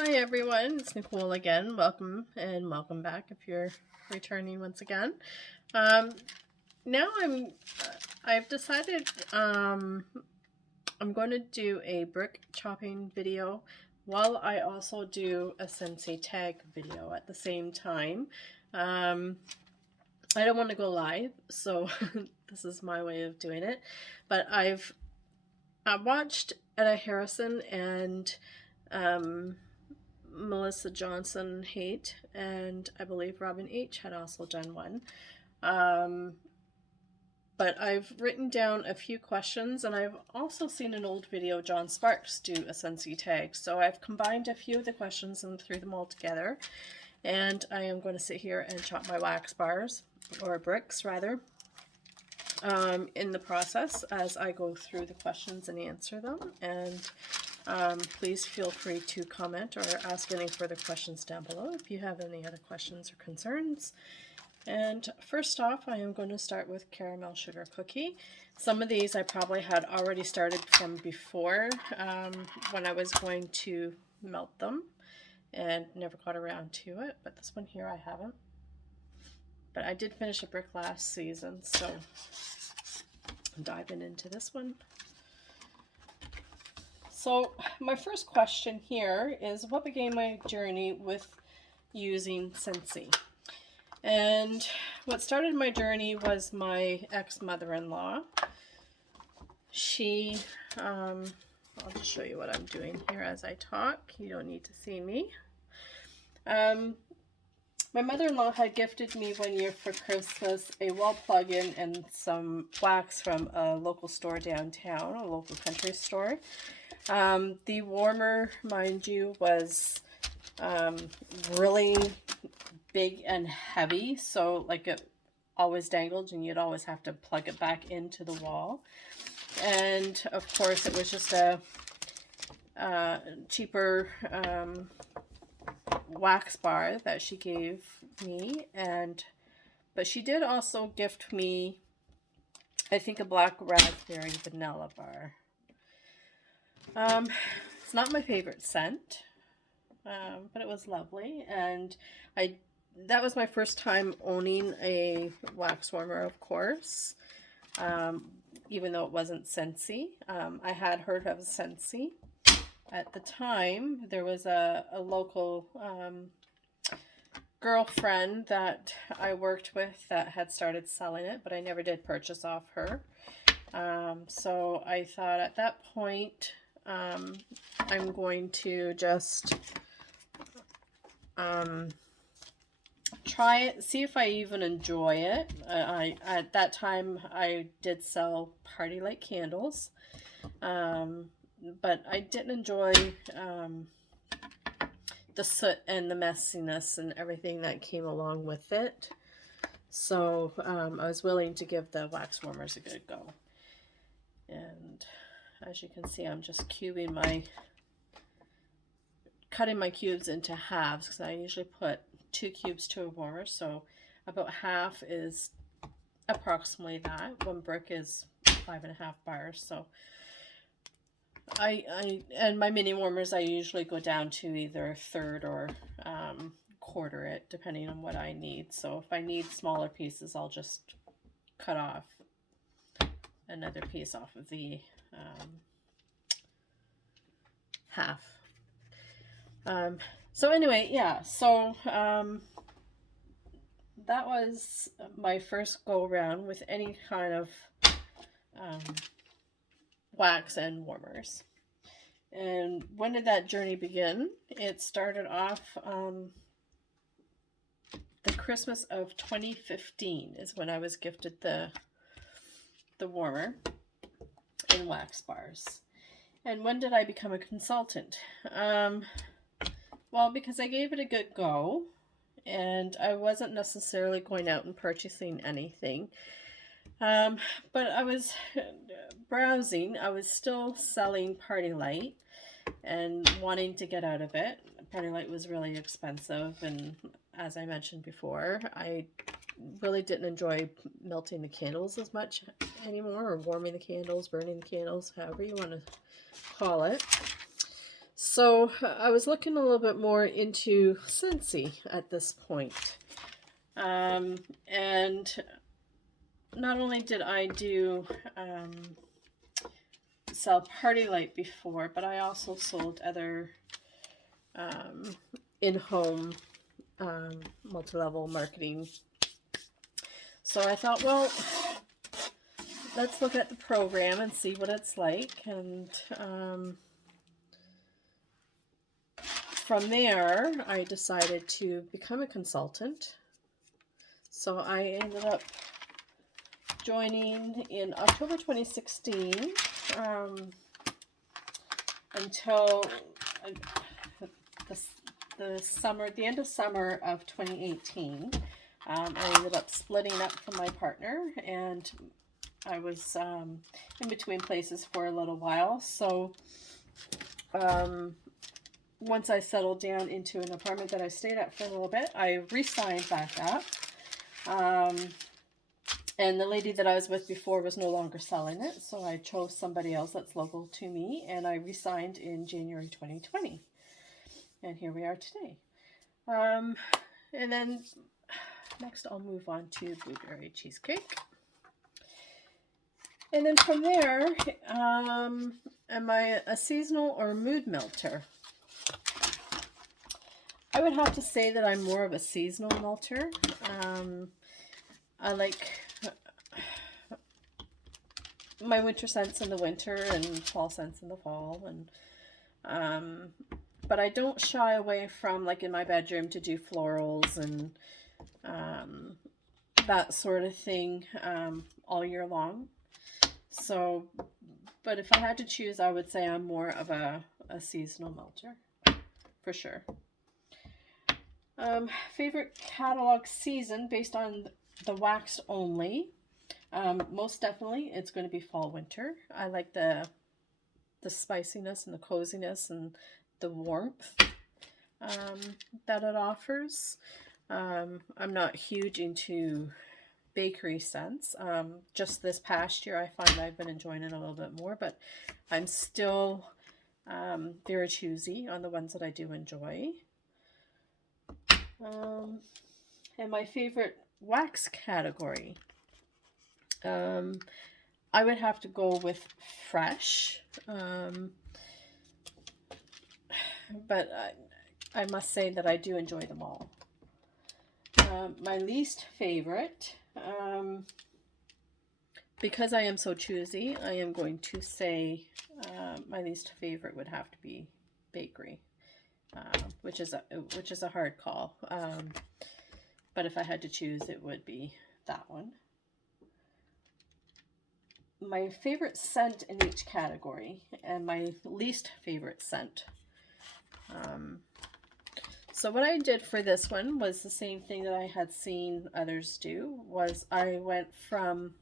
Hi everyone, it's Nicole again. Welcome and welcome back if you're returning once again. Now I've decided I'm going to do a brick chopping video while I also do a Scentsy tag video at the same time. I don't want to go live, so this is my way of doing it. But I watched Etta Harrison and Melissa Johnson Haight, and I believe Robin H. had also done one. But I've written down a few questions, and I've also seen an old video John Sparks do a Scentsy tag. So I've combined a few of the questions and threw them all together. And I am going to sit here and chop my wax bars, or bricks rather, in the process as I go through the questions and answer them. And please feel free to comment or ask any further questions down below if you have any other questions or concerns. And first off, I am going to start with caramel sugar cookie. Some of these I probably had already started from before when I was going to melt them and never got around to it, but this one here I haven't. But I did finish a brick last season, so I'm diving into this one. So my first question here is, what began my journey with using Scentsy? And what started my journey was my ex-mother-in-law. She, I'll just show you what I'm doing here as I talk. You don't need to see me. My mother-in-law had gifted me one year for Christmas a wall plug-in and some wax from a local store downtown, a local country store. The warmer, mind you, was really big and heavy, so like it always dangled and you'd always have to plug it back into the wall. And of course it was just a cheaper wax bar that she gave me, but she did also gift me, I think, a black raspberry vanilla bar. It's not my favorite scent, but it was lovely, and that was my first time owning a wax warmer, of course, even though it wasn't Scentsy. I had heard of Scentsy. At the time, there was a local girlfriend that I worked with that had started selling it, but I never did purchase off her. So I thought at that point, I'm going to just try it, see if I even enjoy it. At that time I did sell party light candles, but I didn't enjoy the soot and the messiness and everything that came along with it. So I was willing to give the wax warmers a good go. And as you can see, I'm just cutting my cubes into halves, because I usually put 2 cubes to a warmer, so about half is approximately that. One brick is 5.5 bars, so and my mini warmers, I usually go down to either a third or quarter it, depending on what I need. So if I need smaller pieces, I'll just cut off another piece off of the half. So anyway, yeah, so that was my first go around with any kind of wax and warmers. And when did that journey begin? It started off the Christmas of 2015 is when I was gifted the warmer and wax bars. And when did I become a consultant? Well, because I gave it a good go, and I wasn't necessarily going out and purchasing anything. But I was browsing. I was still selling Party Light and wanting to get out of it. Party Light was really expensive, and as I mentioned before, I really didn't enjoy melting the candles as much anymore, or warming the candles, burning the candles, however you want to call it. So I was looking a little bit more into Scentsy at this point. And not only did I do sell Party Light before, but I also sold other in-home multi-level marketing. So I thought, well, let's look at the program and see what it's like. And from there, I decided to become a consultant. So I ended up joining in October 2016 until the end of summer of 2018. I ended up splitting up from my partner, and I was in between places for a little while. So once I settled down into an apartment that I stayed at for a little bit, I re-signed back up. And the lady that I was with before was no longer selling it, so I chose somebody else that's local to me, and I re-signed in January 2020. And here we are today. And then next I'll move on to blueberry cheesecake. And then from there, am I a seasonal or mood melter? I would have to say that I'm more of a seasonal melter. I like my winter scents in the winter and fall scents in the fall, and but I don't shy away from, like in my bedroom, to do florals and that sort of thing all year long. So, but if I had to choose, I would say I'm more of a seasonal melter, for sure. Favorite catalog season based on the wax only. Most definitely it's going to be fall winter. I like the spiciness and the coziness and the warmth that it offers. I'm not huge into bakery scents. Just this past year I find I've been enjoying it a little bit more, but I'm still very choosy on the ones that I do enjoy. And my favorite wax category, I would have to go with fresh, but I must say that I do enjoy them all. My least favorite, because I am so choosy, I am going to say my least favorite would have to be bakery. Which is a hard call. But if I had to choose, it would be that one. My favorite scent in each category and my least favorite scent. So what I did for this one was the same thing that I had seen others do. Was I went from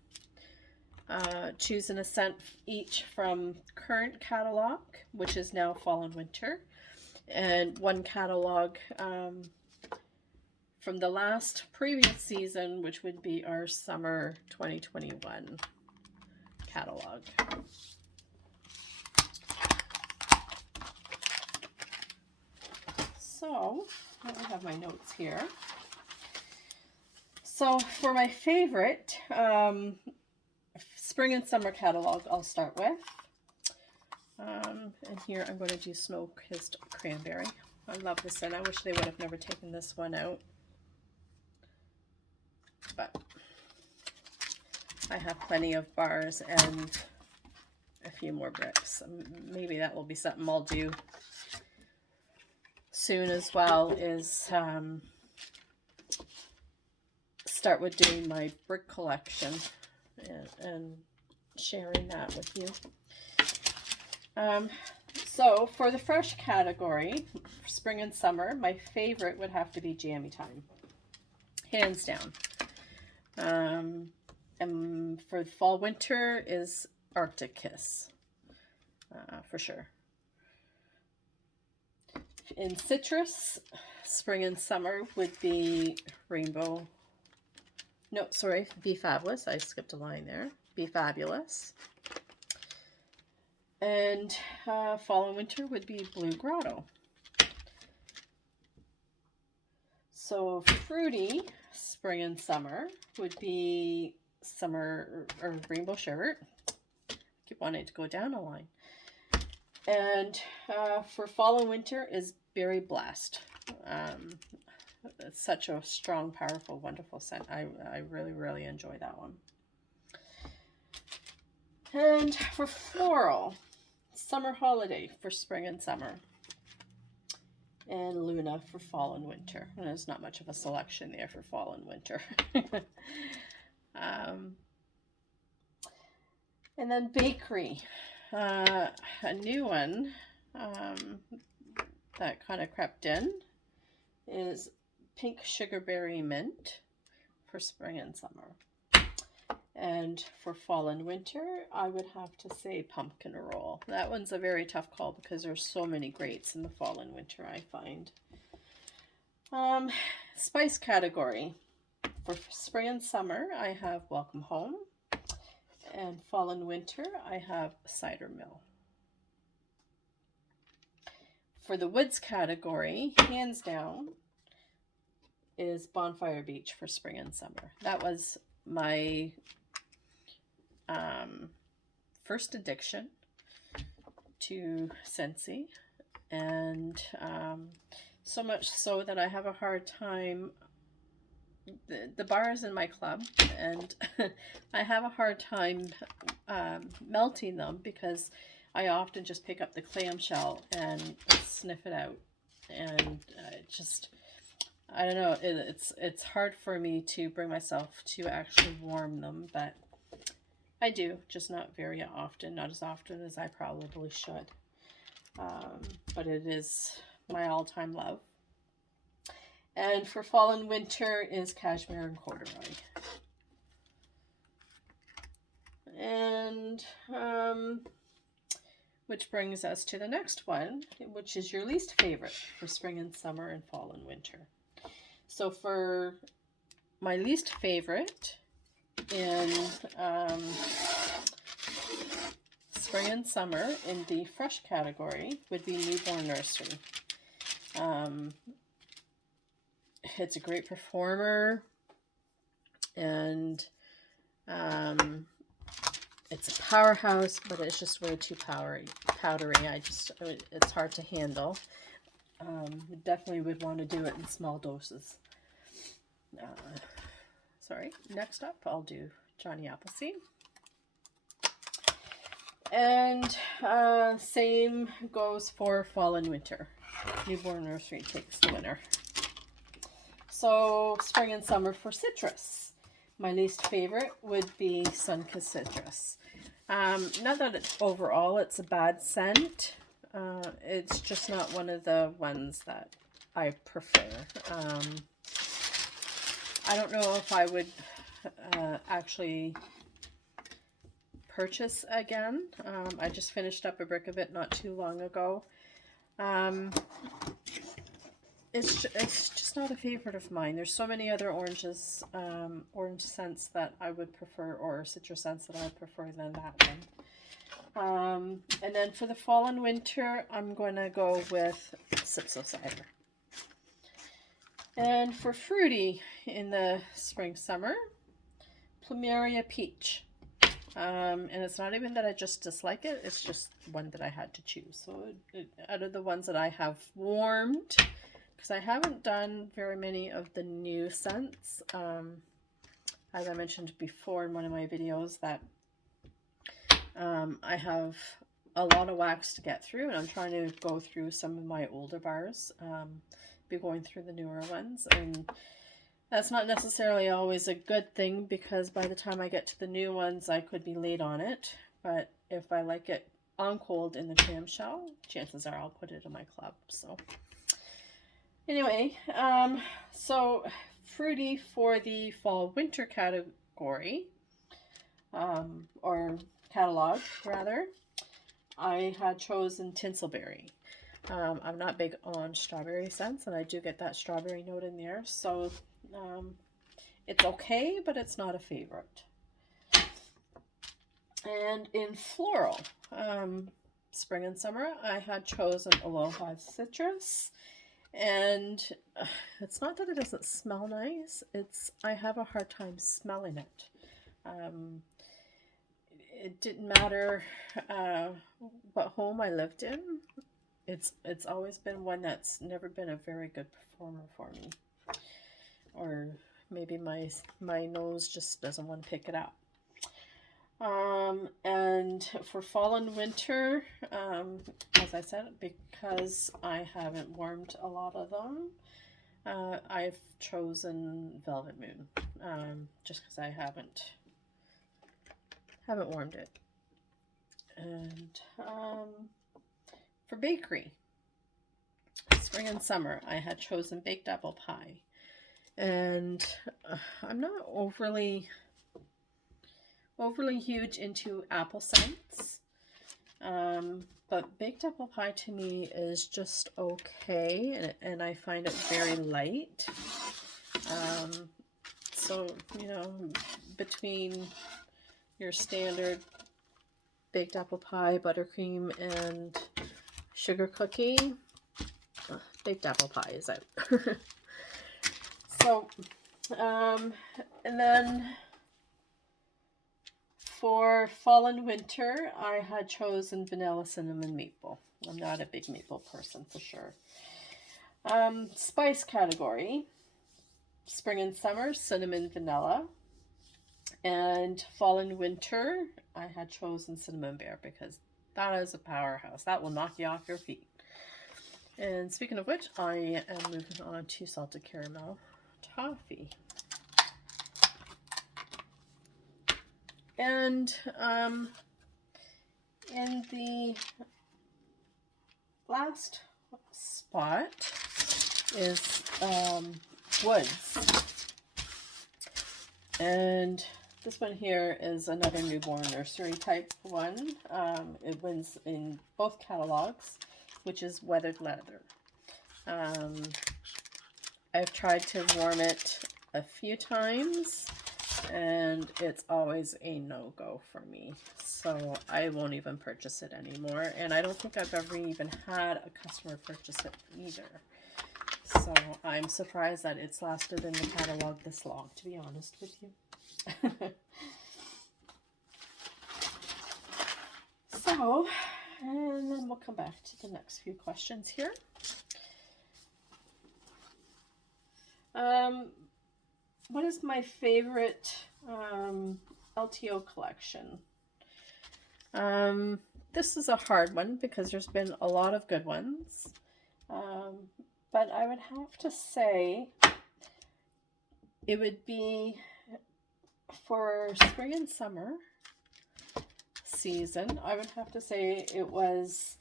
choosing a scent each from current catalog, which is now fall and winter, and one catalog from the last previous season, which would be our summer 2021 catalog. So I have my notes here. So for my favorite spring and summer catalog, I'll start with. And here I'm going to do Snow-Kissed Cranberry. I love this scent. I wish they would have never taken this one out. But I have plenty of bars and a few more bricks. Maybe that will be something I'll do soon as well, is start with doing my brick collection and sharing that with you. So for the fresh category, spring and summer, my favorite would have to be Jammy Time, hands down. And for fall winter is Arctic Kiss, for sure. In citrus, spring and summer would be Rainbow. No, sorry, Be Fabulous. I skipped a line there. Be Fabulous. And fall and winter would be Blue Grotto. So fruity, spring and summer, would be summer or rainbow sherbet. Keep wanting to go down a line. And for fall and winter is Berry Blast. It's such a strong, powerful, wonderful scent. I really, really enjoy that one. And for floral, Summer Holiday for spring and summer. And Luna for fall and winter. And there's not much of a selection there for fall and winter. And then bakery. A new one that kind of crept in is Pink Sugarberry Mint for spring and summer. And for fall and winter, I would have to say Pumpkin Roll. That one's a very tough call because there's so many greats in the fall and winter, I find. Spice category. For spring and summer, I have Welcome Home. And fall and winter, I have Cider Mill. For the woods category, hands down, is Bonfire Beach for spring and summer. That was my first addiction to Scentsy, and so much so that I have a hard time. The bar is in my club, and I have a hard time melting them because I often just pick up the clamshell and sniff it out, and I don't know, it's hard for me to bring myself to actually warm them, but I do, just not very often, not as often as I probably should. But it is my all-time love. And for fall and winter is Cashmere and Corduroy. And which brings us to the next one, which is your least favorite for spring and summer and fall and winter. So for my least favorite in spring and summer in the fresh category would be Newborn Nursery. It's a great performer, and it's a powerhouse, but it's just way too powdery. It's hard to handle. Definitely would want to do it in small doses. Next up I'll do Johnny Appleseed. And same goes for fall and winter. Newborn Nursery takes the winner. So spring and summer for citrus. My least favorite would be Sunkissed Citrus. Not that overall it's a bad scent. It's just not one of the ones that I prefer. I don't know if I would actually purchase again. I just finished up a brick of it not too long ago. It's just not a favorite of mine. There's so many other orange scents that I would prefer, or citrus scents that I would prefer than that one. And then for the fall and winter, I'm going to go with Sipso Cider. And for fruity in the spring summer, Plumeria Peach. And it's not even that I just dislike it, it's just one that I had to choose. So out of the ones that I have warmed, because I haven't done very many of the new scents, as I mentioned before in one of my videos, that I have a lot of wax to get through, and I'm trying to go through some of my older bars, be going through the newer ones, and that's not necessarily always a good thing, because by the time I get to the new ones I could be late on it. But if I like it on cold in the clamshell, chances are I'll put it in my club. So anyway, so fruity for the fall winter category, or catalog rather, I had chosen Tinselberry. I'm not big on strawberry scents, and I do get that strawberry note in there, so it's okay, but it's not a favorite. And in floral, spring and summer, I had chosen Aloha Citrus. And it's not that it doesn't smell nice, it's I have a hard time smelling it. It didn't matter what home I lived in. It's always been one that's never been a very good performer for me. Or maybe my nose just doesn't want to pick it up. And for fall and winter, as I said, because I haven't warmed a lot of them, I've chosen Velvet Moon, just because I haven't warmed it. And for bakery, spring and summer, I had chosen Baked Apple Pie. And I'm not overly huge into apple scents, but Baked Apple Pie to me is just okay, and I find it very light. So, you know, between your standard baked apple pie, buttercream, and sugar cookie, baked apple pie is out. So, and then for fall and winter, I had chosen vanilla, cinnamon, maple. I'm not a big maple person for sure. Spice category, spring and summer, cinnamon, vanilla. And fall and winter, I had chosen cinnamon bear because that is a powerhouse. That will knock you off your feet. And speaking of which, I am moving on to salted caramel toffee. And in the last spot is woods. And this one here is another newborn nursery type one. It wins in both catalogs, which is weathered leather. I've tried to warm it a few times, and it's always a no-go for me. So I won't even purchase it anymore. And I don't think I've ever even had a customer purchase it either. So I'm surprised that it's lasted in the catalog this long, to be honest with you. So, and then we'll come back to the next few questions here. What is my favorite LTO collection? This is a hard one because there's been a lot of good ones. But I would have to say it would be for spring and summer season. I would have to say it was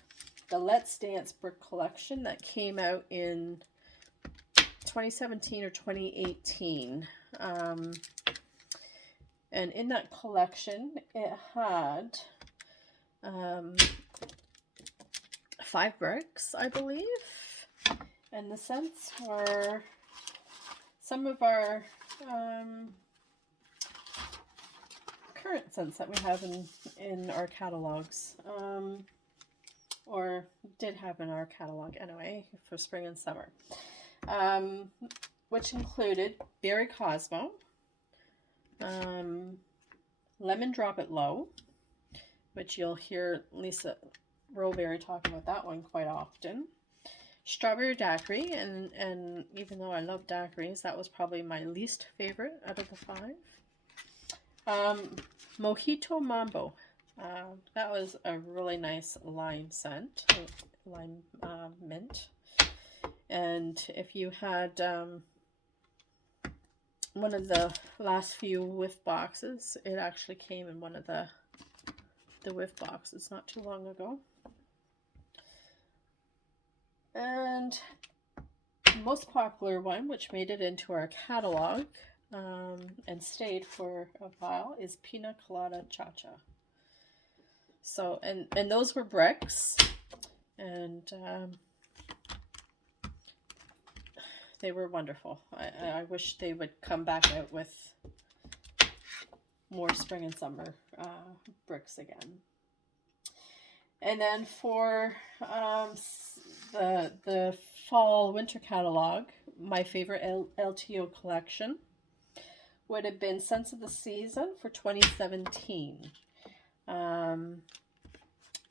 the Let's Dance Brick collection that came out in 2017 or 2018. And in that collection, it had 5 bricks, I believe. And the scents were some of our current scents that we have in our catalogs, or did have in our catalog anyway, for spring and summer, which included Berry Cosmo, Lemon Drop It Low, which you'll hear Lisa Roberry talking about that one quite often. Strawberry Daiquiri, and even though I love daiquiris, that was probably my least favorite out of the 5. Mojito Mambo. That was a really nice lime scent, lime mint. And if you had one of the last few whiff boxes, it actually came in one of the whiff boxes not too long ago. And the most popular one, which made it into our catalog and stayed for a while, is Pina Colada Cha-Cha. So, and those were bricks, and they were wonderful. I wish they would come back out with more spring and summer bricks again. And then for the fall winter catalog, my favorite LTO collection would have been Scents of the Season for 2017. And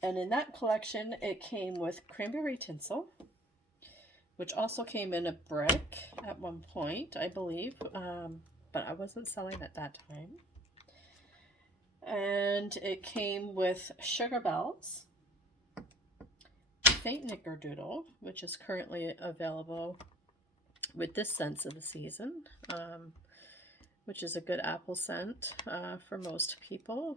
in that collection, it came with cranberry tinsel, which also came in a brick at one point, I believe, but I wasn't selling at that time. And it came with Sugar Bells, Saint Nickerdoodle, which is currently available with this Scents of the Season, which is a good apple scent for most people,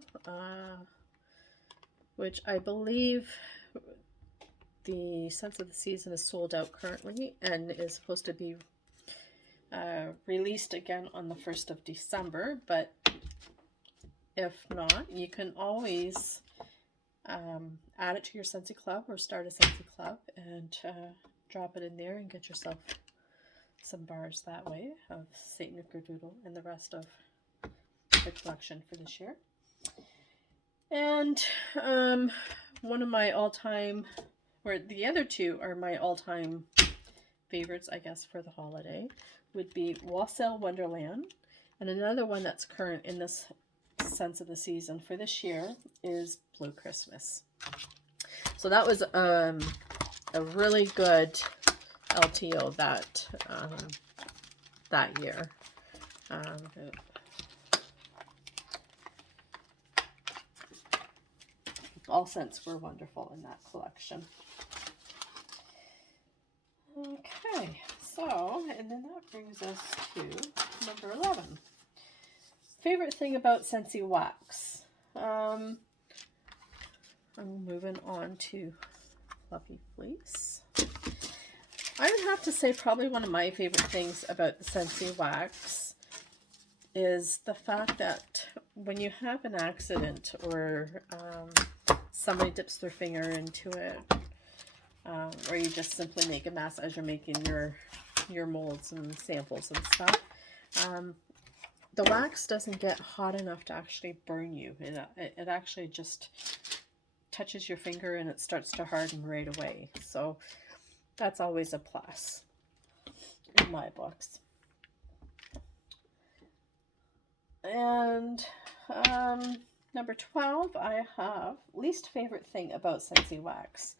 which I believe the Scents of the Season is sold out currently and is supposed to be released again on the 1st of December, but if not, you can always add it to your Scentsy Club or start a Scentsy Club and drop it in there and get yourself some bars that way of Saint Nickerdoodle and the rest of the collection for this year. And one of my all-time, or the other two are my all-time favorites, I guess, for the holiday, would be Wassail Wonderland. And another one that's current in this Scents of the Season for this year is Blue Christmas. So that was a really good LTO that year. All scents were wonderful in that collection. Okay, so, and then that brings us to number 11. Favorite thing about Scentsy wax. I'm moving on to Fluffy Fleece. I would have to say probably one of my favorite things about the Scentsy wax is the fact that when you have an accident or somebody dips their finger into it, or you just simply make a mess as you're making your molds and samples and stuff, the wax doesn't get hot enough to actually burn you. It actually just touches your finger and it starts to harden right away. So that's always a plus in my books. And number 12, I have least favorite thing about Scentsy wax.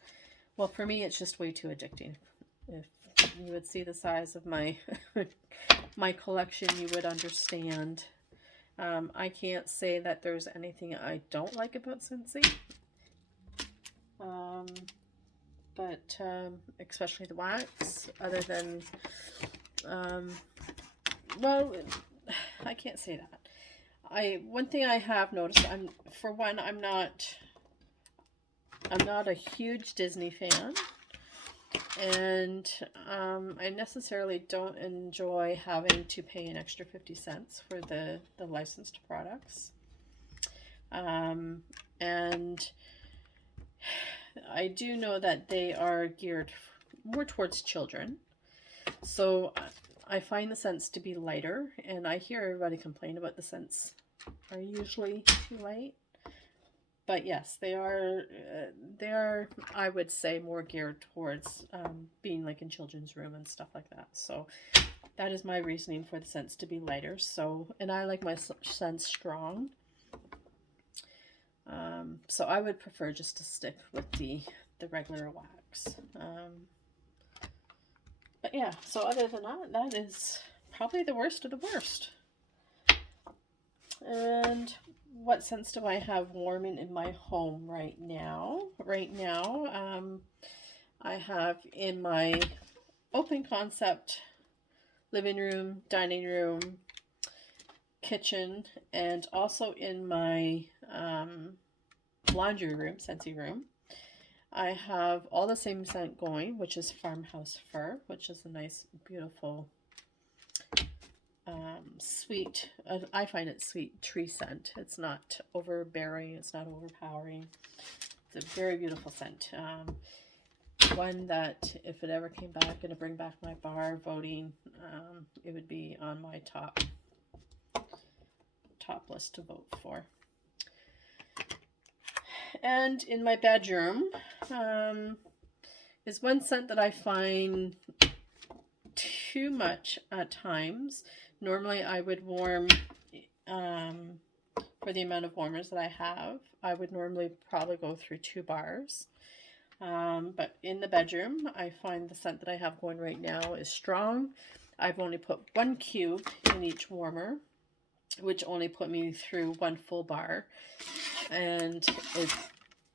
Well, for me, it's just way too addicting. If you would see the size of my my collection, you would understand. I can't say that there's anything I don't like about Scentsy. But especially the wax, other than, well, I can't say that. One thing I have noticed, I'm not a huge Disney fan, and I necessarily don't enjoy having to pay an extra 50 cents for the licensed products. And I do know that they are geared more towards children, so I find the scents to be lighter, and I hear everybody complain about the scents are usually too light. But yes, they are, I would say, more geared towards being like in children's room and stuff like that. So that is my reasoning for the scents to be lighter. So, and I like my scents strong. So I would prefer just to stick with the regular wax. But yeah, so other than that, that is probably the worst of the worst. And what scents do I have warming in my home right now? Right now, I have in my open concept living room, dining room, kitchen, and also in my laundry room, Scentsy room, I have all the same scent going, which is Farmhouse Fir, which is a nice, beautiful, sweet, I find it sweet tree scent. It's not overbearing, it's not overpowering. It's a very beautiful scent. One that, if it ever came back and to bring back my bar voting, it would be on my top list to vote for. And in my bedroom is one scent that I find too much at times. Normally I would warm, for the amount of warmers that I have, I would normally probably go through 2 bars. But in the bedroom, I find the scent that I have going right now is strong. I've only put 1 cube in each warmer, which only put me through 1 full bar. And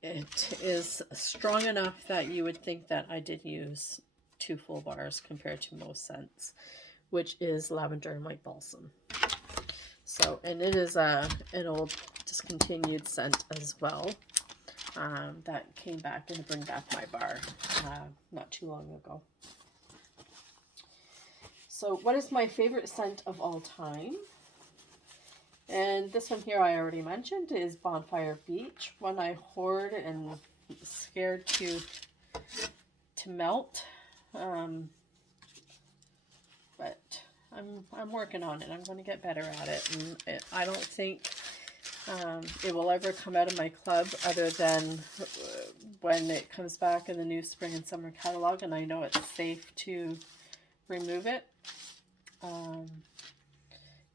it is strong enough that you would think that I did use 2 full bars compared to most scents, which is lavender and white balsam. So, and it is an old discontinued scent as well. That came back in to bring back my bar not too long ago. So what is my favorite scent of all time? And this one here I already mentioned is Bonfire Beach, one I hoard and scared to melt. But I'm working on it. I'm going to get better at it, and I don't think it will ever come out of my club other than when it comes back in the new spring and summer catalog, and I know it's safe to remove it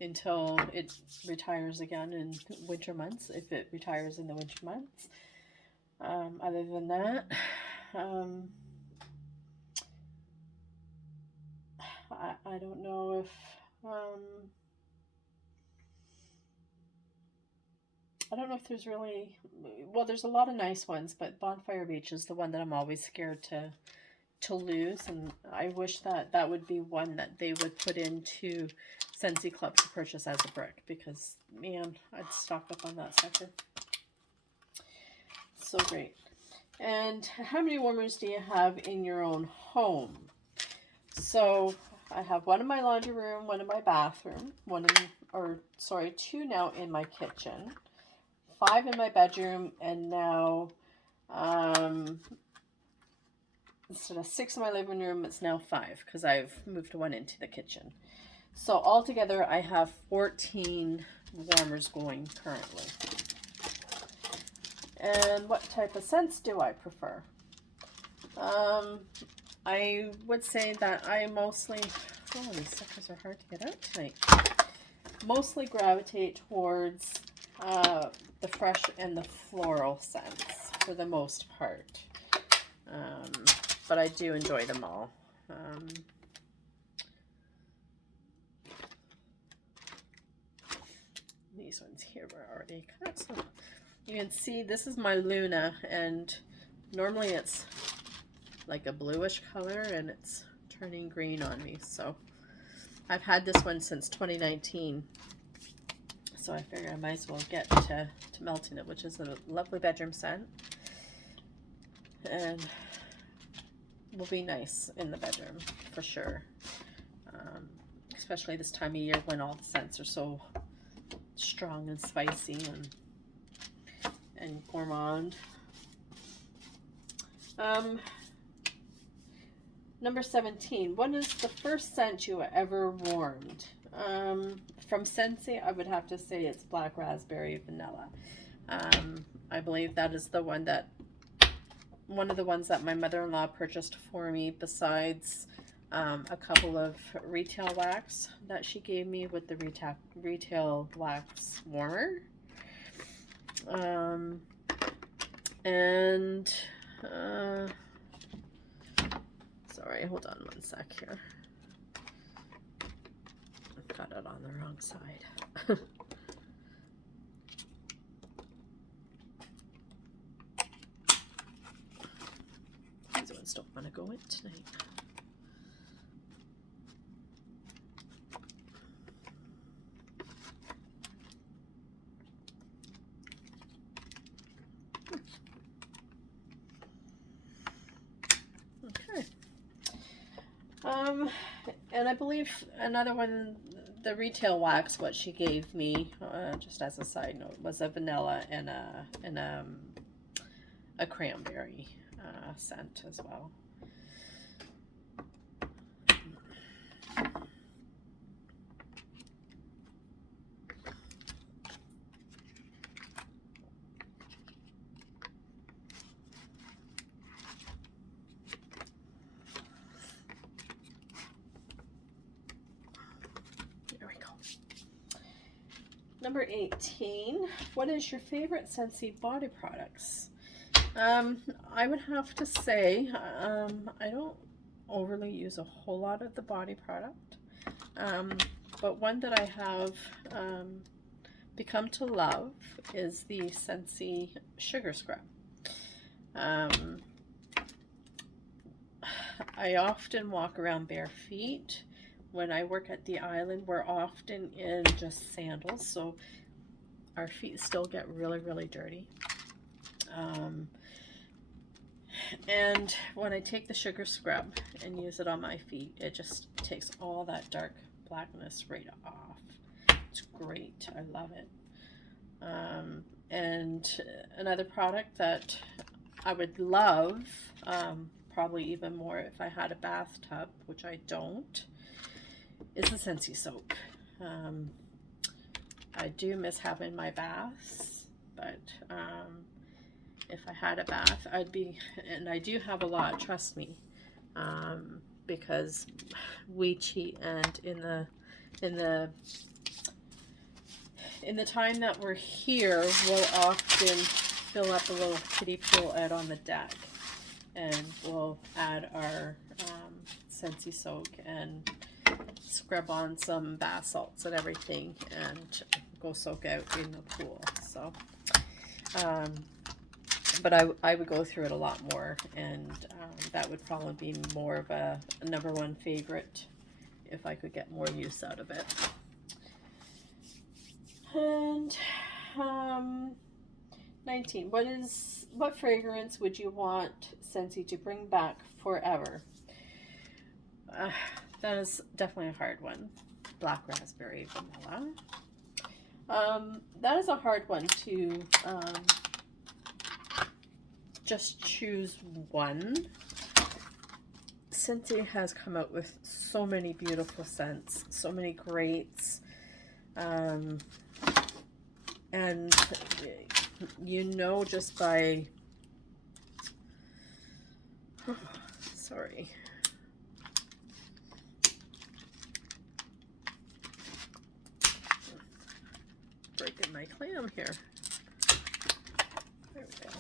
until it retires again in winter months, if it retires in the winter months. Other than that, I don't know if I don't know if there's really, well, there's a lot of nice ones, but Bonfire Beach is the one that I'm always scared to lose, and I wish that that would be one that they would put into Scentsy Club to purchase as a brick, because, man, I'd stock up on that sucker. So great. And how many warmers do you have in your own home? So I have one in my laundry room, one in my bathroom, two now in my kitchen, 5 in my bedroom, and now instead of 6 in my living room, it's now 5 because I've moved one into the kitchen. So altogether, I have 14 warmers going currently. And what type of scents do I prefer? I would say that I mostly, oh, these suckers are hard to get out tonight. Mostly gravitate towards the fresh and the floral scents for the most part. But I do enjoy them all. These ones here were already cut. So you can see this is my Luna, and normally it's like a bluish color and it's turning green on me. So I've had this one since 2019. So I figure I might as well get to melting it, which is a lovely bedroom scent. And will be nice in the bedroom for sure. Especially this time of year when all the scents are so strong and spicy and gourmand. Number 17. What is the first scent you ever warmed? From Scentsy, I would have to say it's Black Raspberry Vanilla. I believe that is the one of the ones that my mother-in-law purchased for me, besides a couple of retail wax that she gave me with the retail wax warmer. Sorry, hold on one sec here. I've got it on the wrong side. These ones don't want to go in tonight. Okay. And I believe another one, the retail wax, what she gave me, just as a side note, was a vanilla and a cranberry scent as well. Number 18, what is your favorite Scentsy body products? I would have to say, I don't overly use a whole lot of the body product, but one that I have become to love is the Scentsy Sugar Scrub. I often walk around bare feet. When I work at the island, we're often in just sandals, so our feet still get really, really dirty. And when I take the sugar scrub and use it on my feet, it just takes all that dark blackness right off. It's great. I love it. And another product that I would love, probably even more if I had a bathtub, which I don't, is the Scentsy soap. I do miss having my baths, but if I had a bath, I'd be, and I do have a lot, trust me, because we cheat, and in the time that we're here, we'll often fill up a little kiddie pool out on the deck, and we'll add our Scentsy soak and scrub on some bath salts and everything, and go soak out in the pool. So but I would go through it a lot more, and that would probably be more of a number one favorite if I could get more use out of it. And 19, what fragrance would you want Scentsy to bring back forever? That is definitely a hard one. Black raspberry vanilla. That is a hard one to just choose one. Scentsy has come out with so many beautiful scents, so many greats, and you know, just by sorry, breaking my clam here. There we go.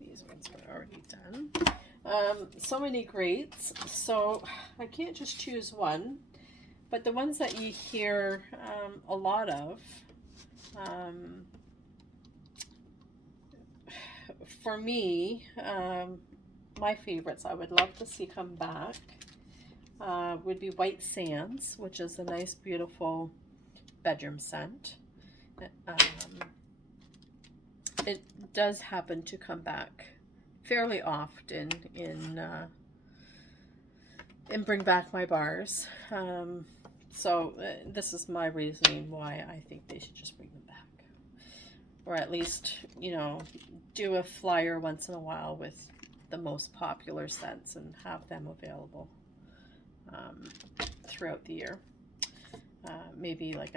These ones are already done. So many greats, so I can't just choose one, but the ones that you hear a lot of, for me, my favorites I would love to see come back would be White Sands, which is a nice, beautiful bedroom scent. It does happen to come back fairly often in Bring Back My Bars. So this is my reasoning why I think they should just bring them back. Or at least, you know, do a flyer once in a while with the most popular scents and have them available throughout the year. Maybe like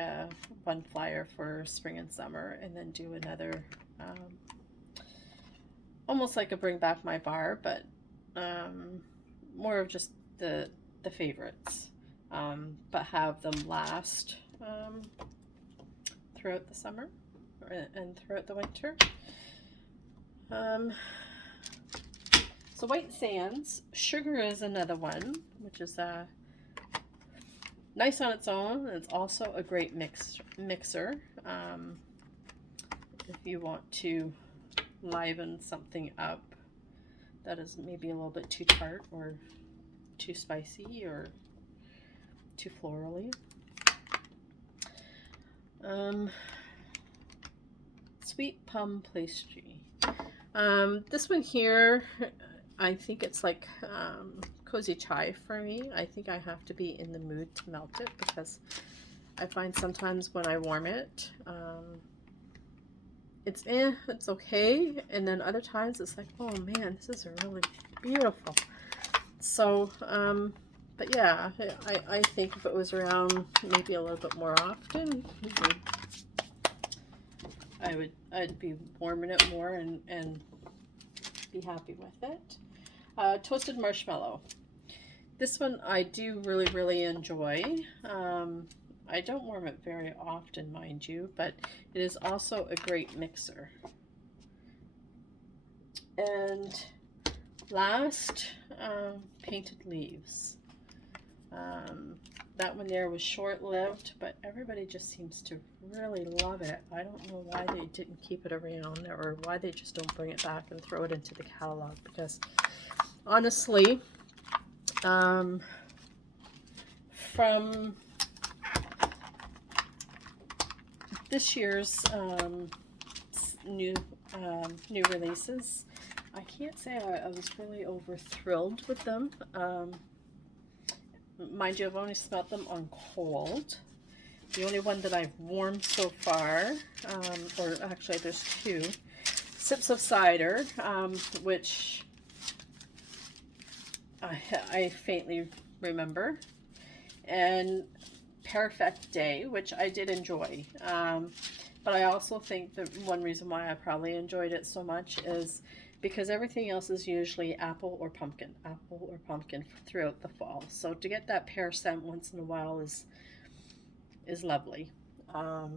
one flyer for spring and summer, and then do another almost like a Bring Back My Bar, but more of just the favorites, but have them last throughout the summer and throughout the winter. So White Sands. Sugar is another one, which is nice on its own. It's also a great mixer. If you want to liven something up that is maybe a little bit too tart or too spicy or too florally. Sweet Plum Pastry. This one here, I think it's like cozy chai for me. I think I have to be in the mood to melt it, because I find sometimes when I warm it, it's okay, and then other times it's like, oh man, this is really beautiful. So but yeah, I think if it was around maybe a little bit more often, I'd be warming it more and be happy with it. Toasted Marshmallow. This one I do really enjoy. I don't warm it very often, mind you, but it is also a great mixer. And last, Painted Leaves. That one there was short-lived, but everybody just seems to really love it. I don't know why they didn't keep it around, or why they just don't bring it back and throw it into the catalog, because honestly, from this year's new releases, I can't say I was really over thrilled with them. Mind you, I've only smelled them on cold. The only one that I've warmed so far, or actually there's two, Sips of Cider, which I faintly remember, and Perfect Day, which I did enjoy. But I also think that one reason why I probably enjoyed it so much is because everything else is usually apple or pumpkin throughout the fall. So to get that pear scent once in a while is lovely. But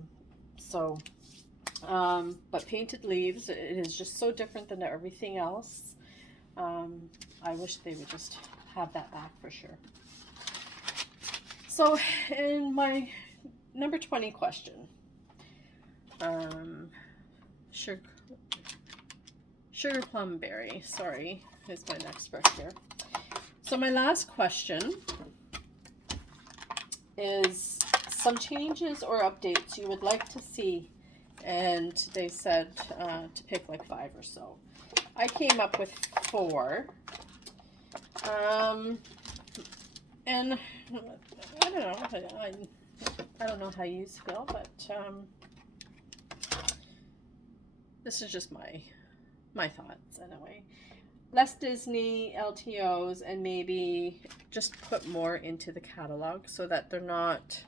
Painted Leaves, it is just so different than everything else. I wish they would just have that back for sure. So in my number 20 question, Sugar Plum Berry, sorry, is my next brush here. So my last question is some changes or updates you would like to see, and they said to pick like 5 or so. I came up with 4. And I don't know. I don't know how you feel, but this is just my thoughts anyway. Less Disney LTOs, and maybe just put more into the catalog so that they're not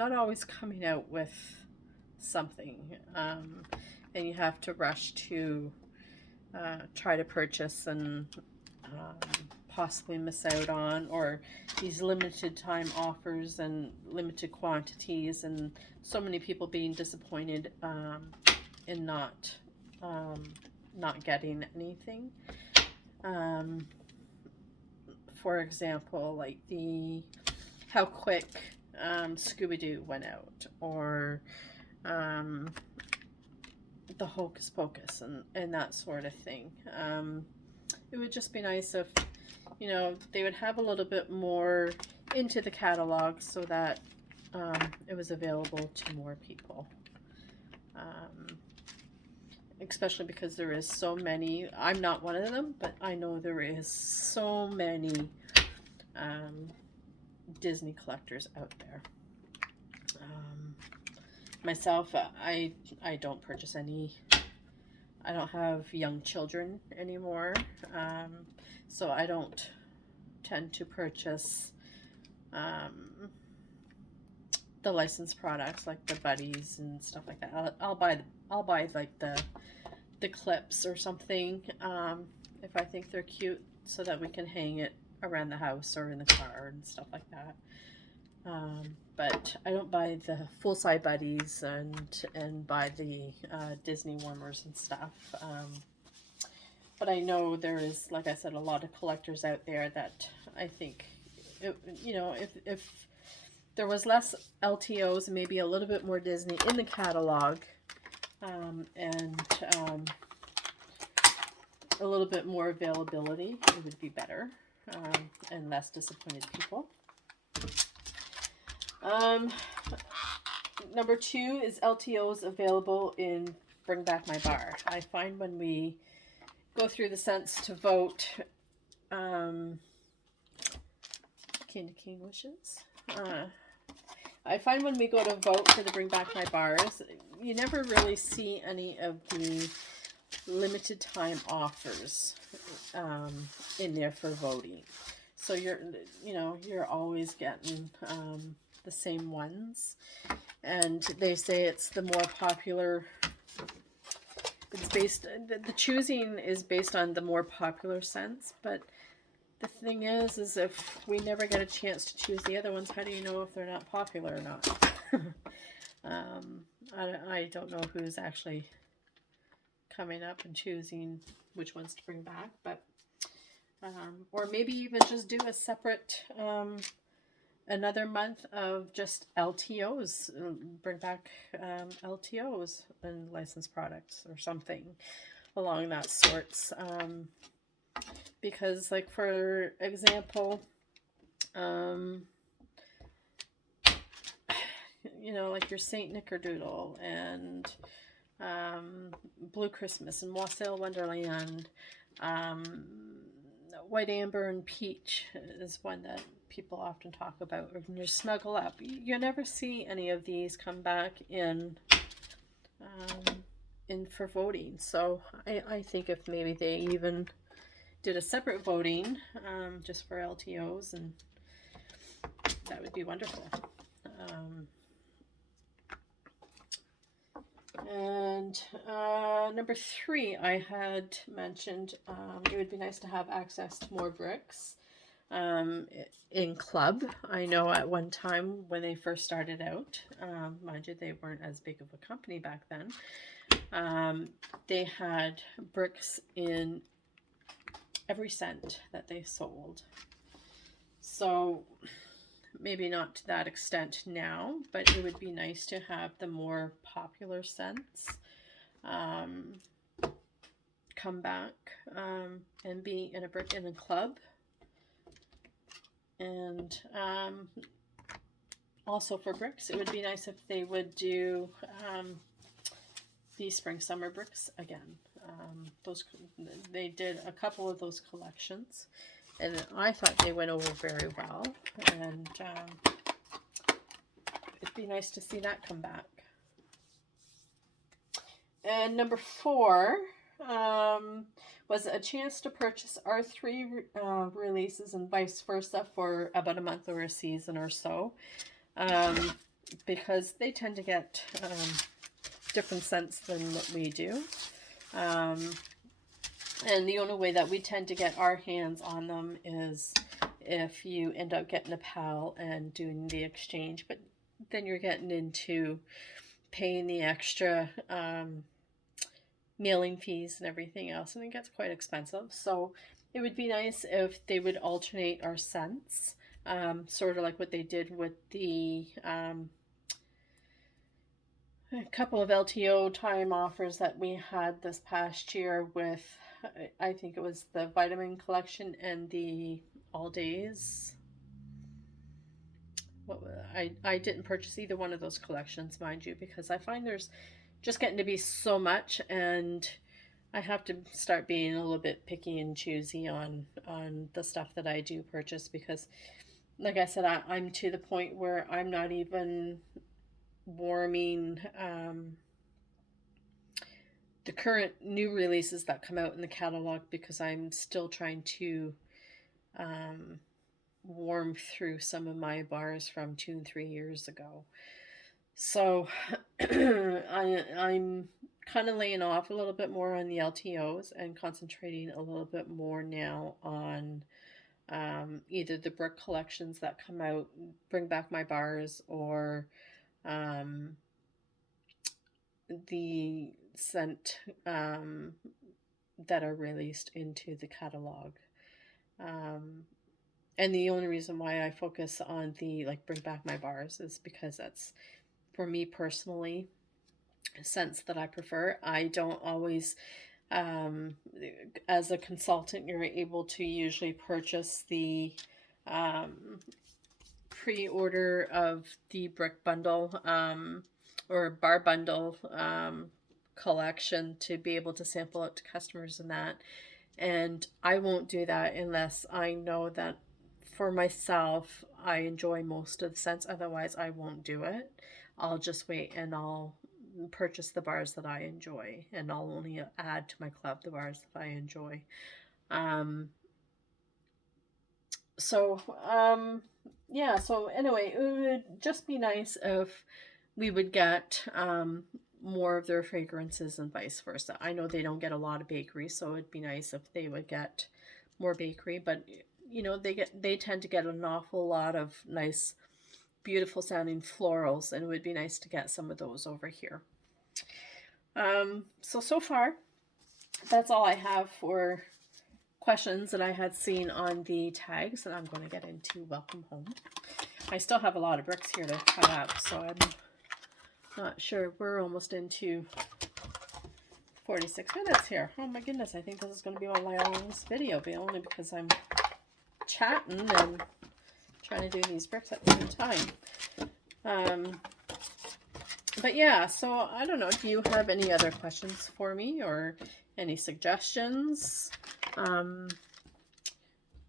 always coming out with something, and you have to rush to try to purchase and possibly miss out on, or these limited time offers and limited quantities, and so many people being disappointed in not getting anything. For example, like how quick Scooby-Doo went out, or the Hocus Pocus and that sort of thing. It would just be nice if, you know, they would have a little bit more into the catalog so that it was available to more people. Especially because there is so many. I'm not one of them, but I know there is so many Disney collectors out there. Myself, I don't purchase any. I don't have young children anymore, so I don't tend to purchase the licensed products like the buddies and stuff like that. I'll buy like the clips or something if I think they're cute, so that we can hang it around the house or in the car and stuff like that. But I don't buy the full-size buddies and buy the Disney warmers and stuff. But I know there is, like I said, a lot of collectors out there that I think, you know, if there was less LTOs, maybe a little bit more Disney in the catalog, and a little bit more availability, it would be better, and less disappointed people. Number 2 is LTOs available in Bring Back My Bar. I find when we go through the scents to vote, Candy King Wishes, I find when we go to vote for the Bring Back My Bars, you never really see any of the limited time offers in there for voting. So you're always getting the same ones, and they say it's the more popular. It's based, the choosing is based on the more popular scents, but the thing is if we never get a chance to choose the other ones, how do you know if they're not popular or not? I don't know who's actually coming up and choosing which ones to bring back, but or maybe even just do a separate another month of just LTOs, bring back LTOs and licensed products or something along that sorts. Because, like, for example, you know, like your Saint Nickerdoodle and Blue Christmas and Wassail Wonderland, White Amber and Peach is one that people often talk about, or your Snuggle Up. You never see any of these come back in for voting. So I think if maybe they even did a separate voting just for LTOs, and that would be wonderful. And number 3, I had mentioned it would be nice to have access to more bricks in club. I know at one time when they first started out, mind you, they weren't as big of a company back then, they had bricks in every scent that they sold. So maybe not to that extent now, but it would be nice to have the more popular scents come back and be in a brick in the club. And also for bricks, it would be nice if they would do the spring summer bricks again. They did a couple of those collections, and I thought they went over very well, and it'd be nice to see that come back. And number 4 was a chance to purchase our 3 releases and vice versa for about a month or a season or so, because they tend to get different scents than what we do. And the only way that we tend to get our hands on them is if you end up getting a pal and doing the exchange, but then you're getting into paying the extra mailing fees and everything else, and it gets quite expensive. So it would be nice if they would alternate our scents, sort of like what they did with the a couple of LTO time offers that we had this past year with, I think it was the vitamin collection and the all days. I didn't purchase either one of those collections, mind you, because I find there's just getting to be so much, and I have to start being a little bit picky and choosy on the stuff that I do purchase, because like I said, I'm to the point where I'm not even warming the current new releases that come out in the catalog, because I'm still trying to warm through some of my bars from 2 and 3 years ago. So I'm kind of laying off a little bit more on the LTOs and concentrating a little bit more now on either the brick collections that come out, bring back my bars, or the scent that are released into the catalog. And the only reason why I focus on the bring back my bars is because that's, for me personally, scents that I prefer. I don't always, as a consultant, you're able to usually purchase the pre-order of the brick bundle or bar bundle collection to be able to sample it to customers and that. And I won't do that unless I know that for myself I enjoy most of the scents. Otherwise I won't do it. I'll just wait and I'll purchase the bars that I enjoy, and I'll only add to my club the bars that I enjoy. Yeah, so anyway, it would just be nice if we would get more of their fragrances and vice versa. I know they don't get a lot of bakery, so it'd be nice if they would get more bakery, but you know, they tend to get an awful lot of nice, beautiful sounding florals, and it would be nice to get some of those over here. So far, that's all I have for questions that I had seen on the tags, and I'm going to get into welcome home. I still have a lot of bricks here to cut up, so I'm not sure. We're almost into 46 minutes here. Oh my goodness, I think this is going to be my longest video, but only because I'm chatting and trying to do these bricks at the same time. But yeah, so I don't know, do you have any other questions for me or any suggestions?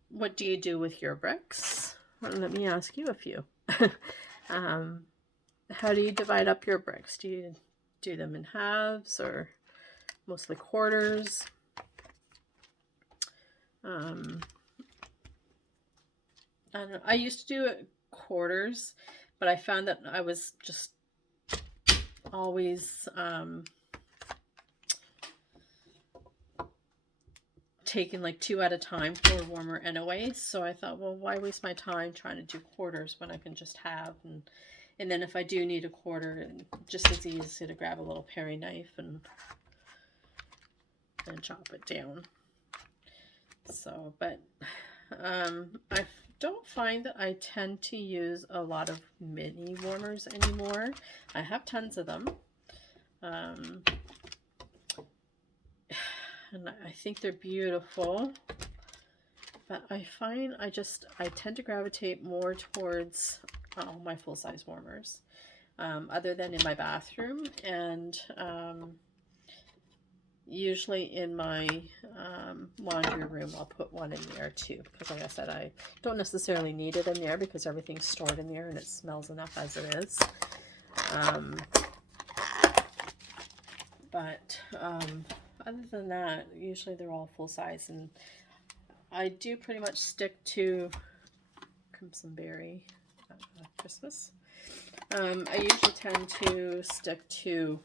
What do you do with your bricks? Let me ask you a few. How do you divide up your bricks? Do you do them in halves or mostly quarters? I don't know. I used to do it quarters, but I found that I was just always taking like 2 at a time for warmer anyway. So I thought, well, why waste my time trying to do quarters when I can just have, and then if I do need a quarter, just as easy to grab a little paring knife and chop it down. So, but I don't find that I tend to use a lot of mini warmers anymore. I have tons of them. And I think they're beautiful, but I find I tend to gravitate more towards my full-size warmers, other than in my bathroom, and usually in my laundry room I'll put one in there too, because like I said, I don't necessarily need it in there because everything's stored in there and it smells enough as it is. But other than that, usually they're all full size, and I do pretty much stick to Crimson Berry Christmas. I usually tend to stick to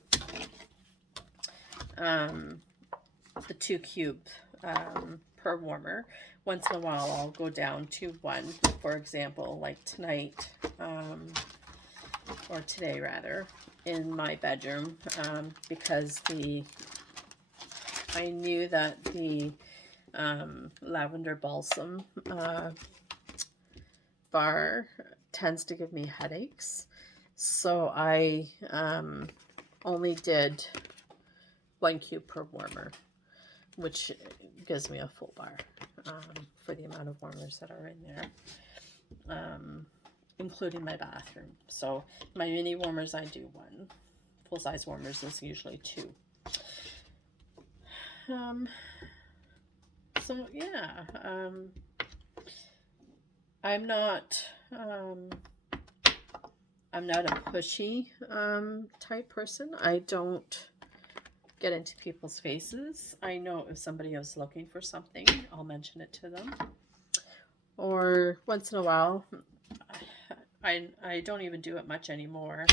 the 2 cube per warmer. Once in a while I'll go down to 1, for example, like tonight, or today rather, in my bedroom, because I knew that the lavender balsam bar tends to give me headaches, so I only did 1 cube per warmer, which gives me a full bar for the amount of warmers that are in there, including my bathroom. So my mini warmers, I do 1. Full-size warmers is usually 2. So yeah, I'm not a pushy type person. I don't get into people's faces. I know if somebody is looking for something, I'll mention it to them. Or once in a while, I don't even do it much anymore.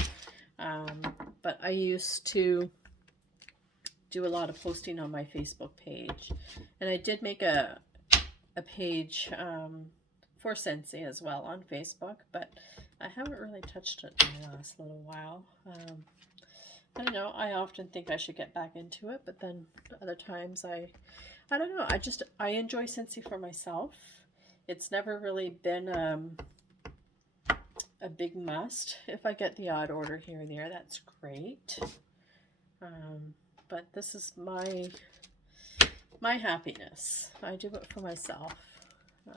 But I used to do a lot of posting on my Facebook page, and I did make a page for Scentsy as well on Facebook, but I haven't really touched it in the last little while. I don't know, I often think I should get back into it, but then other times I don't know, I enjoy Scentsy for myself. It's never really been a big must. If I get the odd order here and there, that's great. But this is my happiness. I do it for myself. I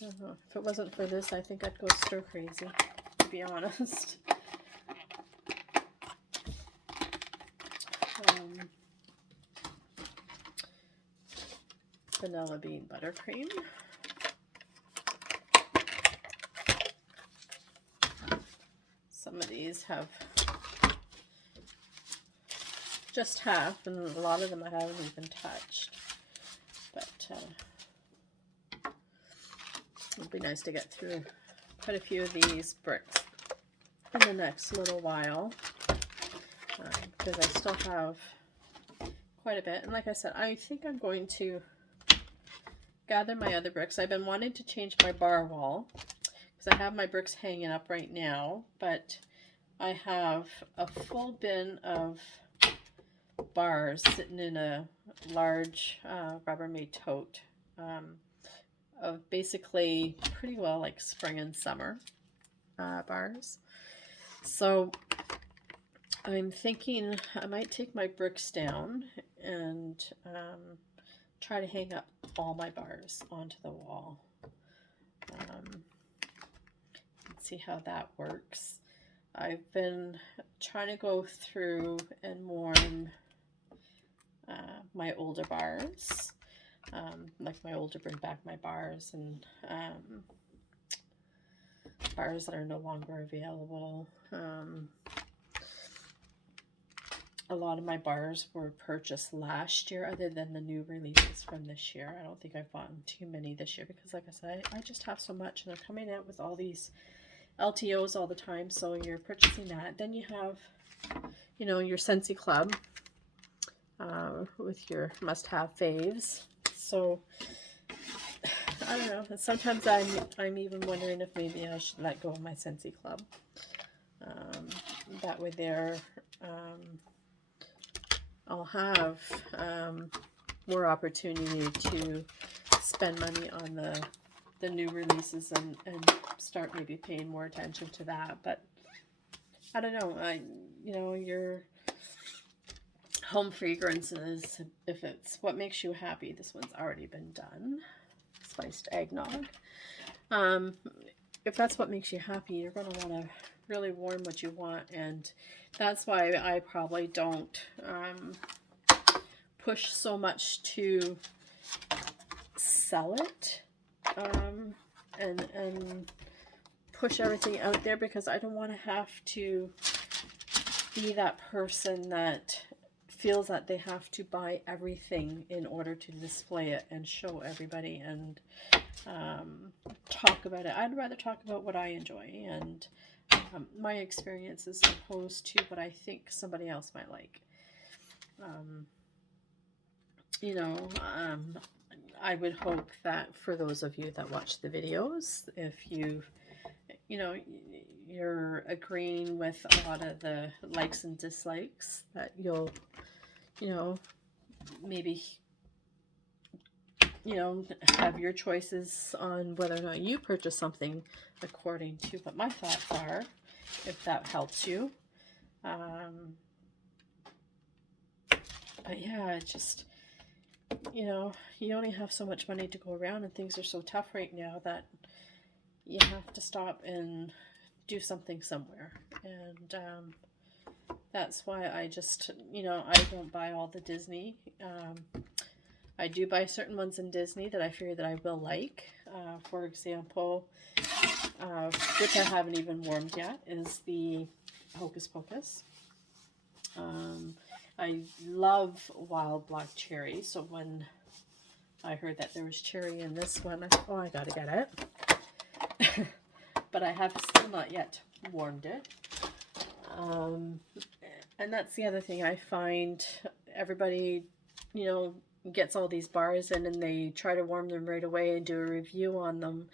don't know. If it wasn't for this, I think I'd go stir crazy, to be honest. Vanilla bean buttercream. Some of these have just half, and a lot of them I haven't even touched. But it'd be nice to get through quite a few of these bricks in the next little while, because I still have quite a bit. And like I said, I think I'm going to gather my other bricks. I've been wanting to change my bar wall because I have my bricks hanging up right now, but I have a full bin of bars sitting in a large Rubbermaid tote of basically pretty well like spring and summer bars. So I'm thinking I might take my bricks down and try to hang up all my bars onto the wall. Let's see how that works. I've been trying to go through and warm my older bars, like my older bring back my bars and bars that are no longer available. A lot of my bars were purchased last year other than the new releases from this year. I don't think I've gotten too many this year because, like I said, I just have so much and they're coming out with all these LTOs all the time, so you're purchasing that. Then you have, you know, your Scentsy Club with your must-have faves. So I don't know. Sometimes I'm even wondering if maybe I should let go of my Scentsy Club. That way there, I'll have more opportunity to spend money on the new releases and start maybe paying more attention to that. But I don't know. You know, your home fragrances, if it's what makes you happy, this one's already been done. Spiced eggnog. If that's what makes you happy, you're going to want to really warm what you want, and that's why I probably don't push so much to sell it and push everything out there, because I don't want to have to be that person that feels that they have to buy everything in order to display it and show everybody and talk about it. I'd rather talk about what I enjoy and my experience as opposed to what I think somebody else might like. You know, I would hope that for those of you that watch the videos, if you know, you're agreeing with a lot of the likes and dislikes, that you'll, you know, maybe, you know, have your choices on whether or not you purchase something according to what my thoughts are, if that helps you. But yeah, just, you know, you only have so much money to go around, and things are so tough right now that you have to stop and do something somewhere. And that's why I just, you know, I don't buy all the Disney. I do buy certain ones in Disney that I figure that I will like. For example, which I haven't even warmed yet, is the Hocus Pocus. I love wild black cherry, so when I heard that there was cherry in this one, I thought, oh, I gotta get it. But I have still not yet warmed it. And that's the other thing. I find everybody, you know, gets all these bars in and they try to warm them right away and do a review on them.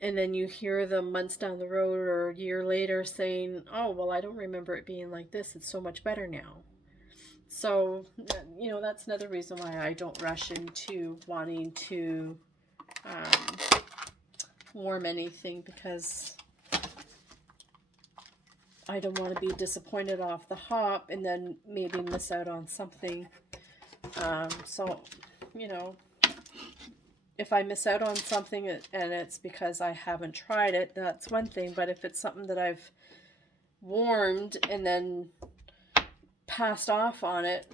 And then you hear them months down the road or a year later saying, oh, well, I don't remember it being like this. It's so much better now. So, you know, that's another reason why I don't rush into wanting to warm anything, because I don't want to be disappointed off the hop and then maybe miss out on something. So, you know, if I miss out on something and it's because I haven't tried it, that's one thing. But if it's something that I've warmed and then passed off on it,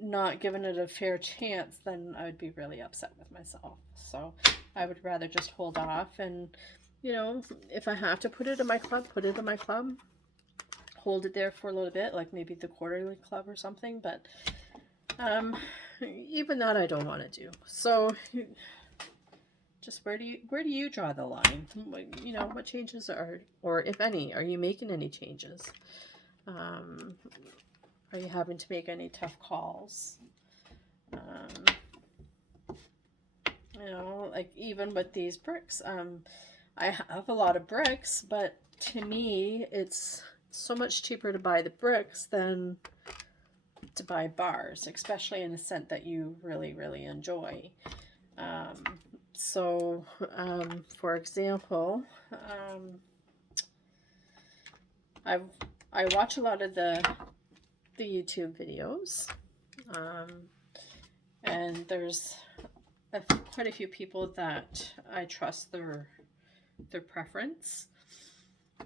not given it a fair chance, then I would be really upset with myself. So I would rather just hold off, and, you know, if I have to put it in my club, put it in my club. Hold it there for a little bit, like maybe the quarterly club or something. But even that I don't want to do. So just where do you draw the line? You know, what changes or if any, are you making any changes? Are you having to make any tough calls? You know, like even with these bricks, I have a lot of bricks, but to me, it's so much cheaper to buy the bricks than to buy bars, especially in a scent that you really, really enjoy. Um, for example, I I watch a lot of the YouTube videos, and there's quite a few people that I trust their preference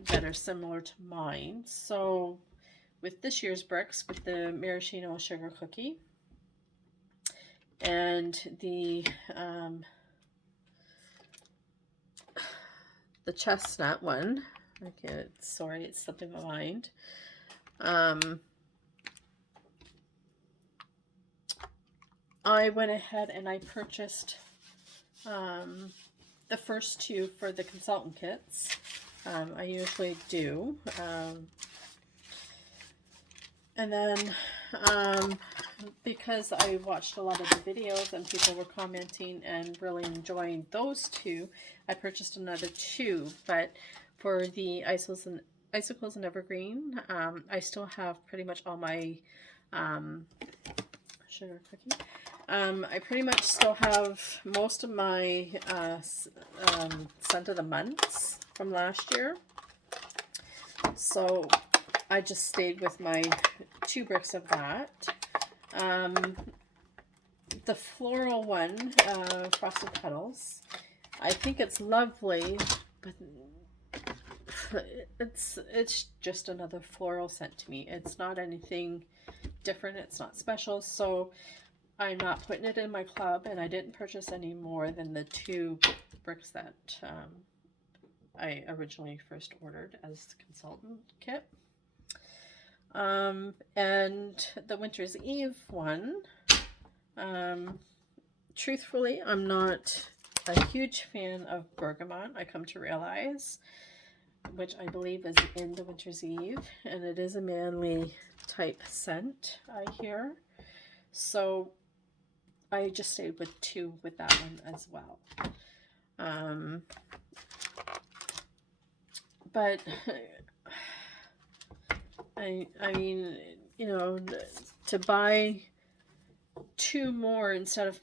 that are similar to mine. So with this year's bricks, with the maraschino sugar cookie and the chestnut one, okay, sorry, it's slipping my mind. I went ahead and I purchased the first two for the consultant kits. I usually do. And then because I watched a lot of the videos and people were commenting and really enjoying those two, I purchased another two. But for the Icicles and Evergreen, I still have pretty much all my sugar cookie. I pretty much still have most of my scent of the months from last year. So I just stayed with my 2 bricks of that. The floral one, Frosted Petals, I think it's lovely, but it's just another floral scent to me. It's not anything different. It's not special. So I'm not putting it in my club, and I didn't purchase any more than the 2 bricks that I originally first ordered as the consultant kit. And the Winter's Eve one, truthfully, I'm not a huge fan of bergamot, I come to realize, which I believe is in the Winter's Eve, and it is a manly type scent, I hear. So I just stayed with 2 with that one as well. But I mean, you know, to buy 2 more instead of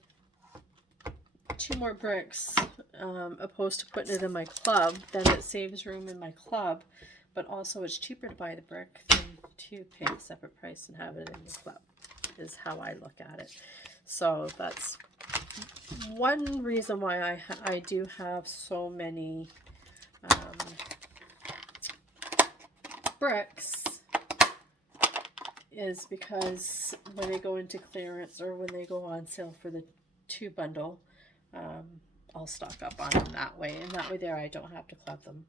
2 more bricks, opposed to putting it in my club, then it saves room in my club, but also it's cheaper to buy the brick than to pay a separate price and have it in the club, is how I look at it. So that's one reason why I do have so many bricks, is because when they go into clearance or when they go on sale for the 2 bundle, I'll stock up on them that way, and that way there I don't have to club them.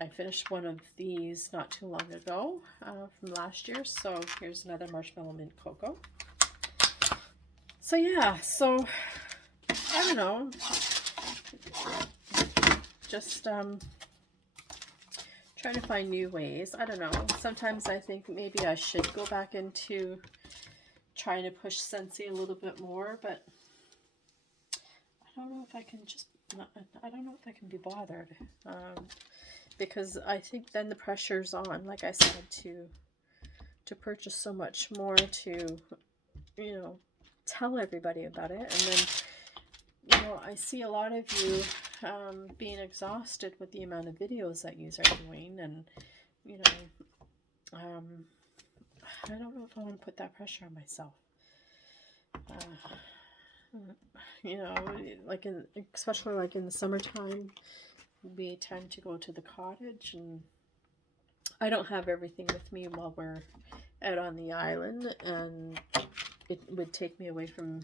I finished one of these not too long ago from last year, so here's another Marshmallow Mint Cocoa. So yeah, so I don't know, just trying to find new ways. I don't know, sometimes I think maybe I should go back into trying to push Scentsy a little bit more, but I don't know if I can I don't know if I can be bothered, because I think then the pressure's on, like I said, to purchase so much more, to, you know, tell everybody about it. And then, you know, I see a lot of you being exhausted with the amount of videos that you are doing, and, you know, I don't know if I want to put that pressure on myself. You know, like especially like in the summertime, we tend to go to the cottage, and I don't have everything with me while we're out on the island, and it would take me away from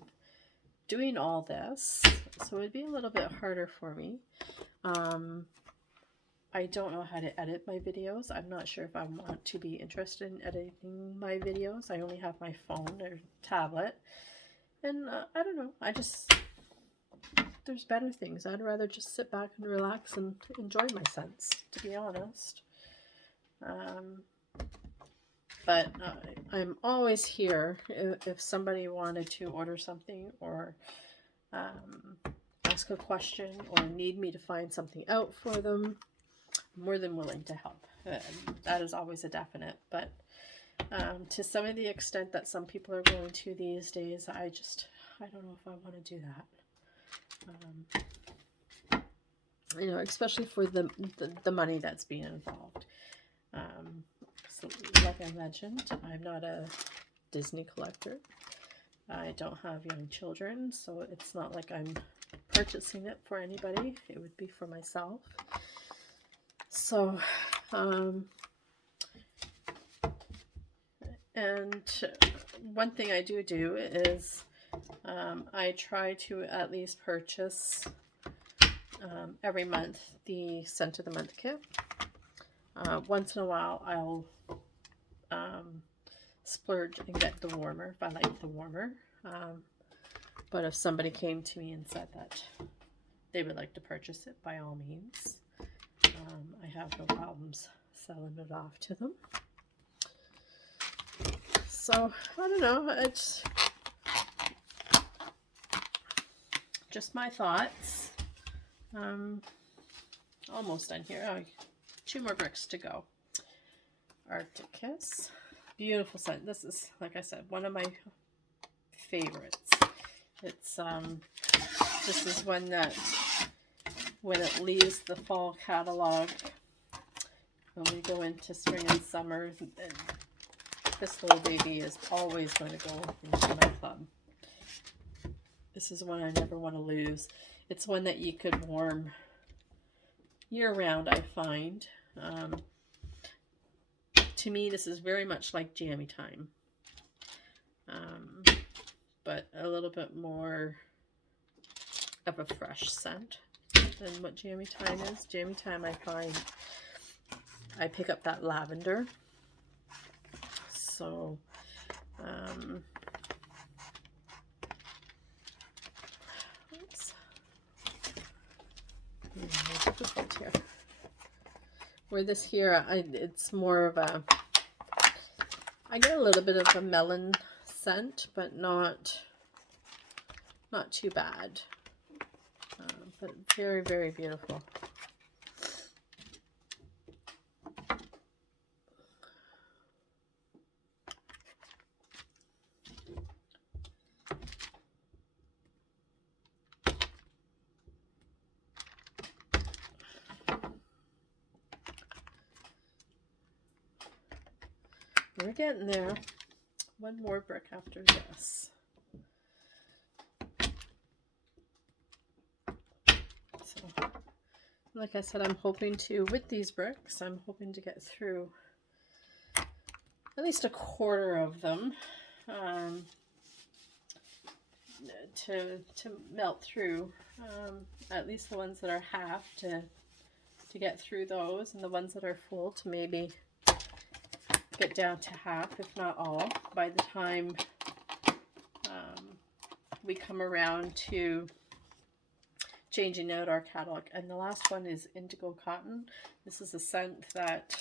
doing all this, so it'd be a little bit harder for me. I don't know how to edit my videos. I'm not sure if I want to be interested in editing my videos. I only have my phone or tablet, and I don't know, there's better things. I'd rather just sit back and relax and enjoy my scents, to be honest. But I'm always here if somebody wanted to order something, or ask a question or need me to find something out for them, I'm more than willing to help. That is always a definite, but to some of the extent that some people are going to these days, I don't know if I want to do that. You know, especially for the money that's being involved. So like I mentioned, I'm not a Disney collector. I don't have young children, so it's not like I'm purchasing it for anybody. It would be for myself. So, and one thing I do is I try to at least purchase every month the Scent of the Month kit. Once in a while, I'll splurge and get the warmer if I like the warmer. But if somebody came to me and said that they would like to purchase it, by all means, I have no problems selling it off to them. So, I don't know, it's just my thoughts. Almost done here. Oh, 2 more bricks to go. Arctic Kiss. Beautiful scent. This is, like I said, one of my favorites. It's this is one that when it leaves the fall catalog, when we go into spring and summer, this little baby is always going to go into my club. This is one I never want to lose. It's one that you could warm year-round, I find. To me, this is very much like Jammy Time, but a little bit more of a fresh scent than what Jammy Time is. Jammy Time, I find I pick up that lavender. So, oops. Difficult here. Where this here, it's more of a, I get a little bit of a melon scent, but not too bad. But very, very beautiful. We're getting there. One more brick after this. So, like I said, I'm hoping to, with these bricks, I'm hoping to get through at least a quarter of them to melt through. At least the ones that are half to get through those, and the ones that are full to maybe get down to half, if not all, by the time we come around to changing out our catalog. And the last one is Indigo Cotton. This is a scent that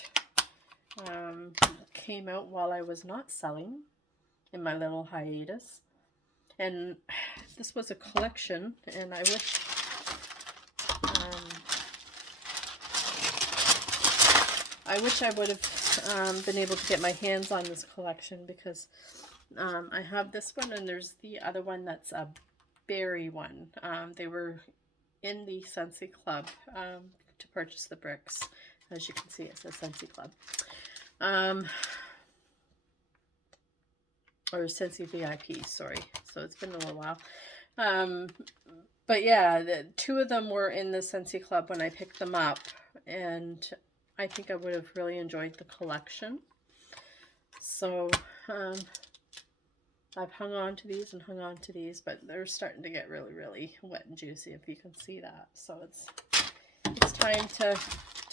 came out while I was not selling in my little hiatus. And this was a collection, and I wish I would have been able to get my hands on this collection, because I have this one, and there's the other one that's a berry one. They were in the Scentsy Club to purchase the bricks. As you can see, it says Scentsy Club. Or Scentsy VIP, sorry. So it's been a little while. But yeah, the 2 of them were in the Scentsy Club when I picked them up, and I think I would have really enjoyed the collection. So I've hung on to these and hung on to these, but they're starting to get really, really wet and juicy, if you can see that. So it's time to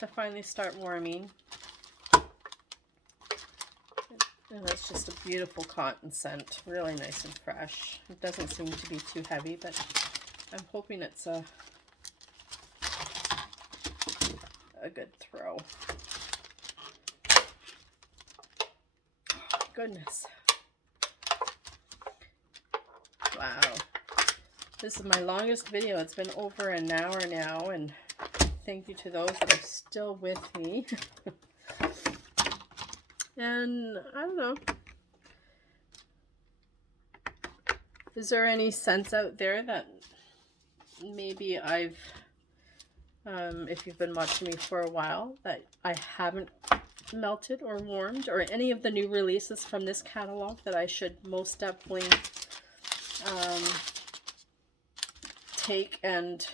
finally start warming. And it's just a beautiful cotton scent, really nice and fresh. It doesn't seem to be too heavy, but I'm hoping it's a good throw. Goodness. Wow. This is my longest video. It's been over an hour now, and thank you to those that are still with me. And I don't know. Is there any scents out there that maybe I've, if you've been watching me for a while, that I haven't melted or warmed, or any of the new releases from this catalog that I should most definitely take and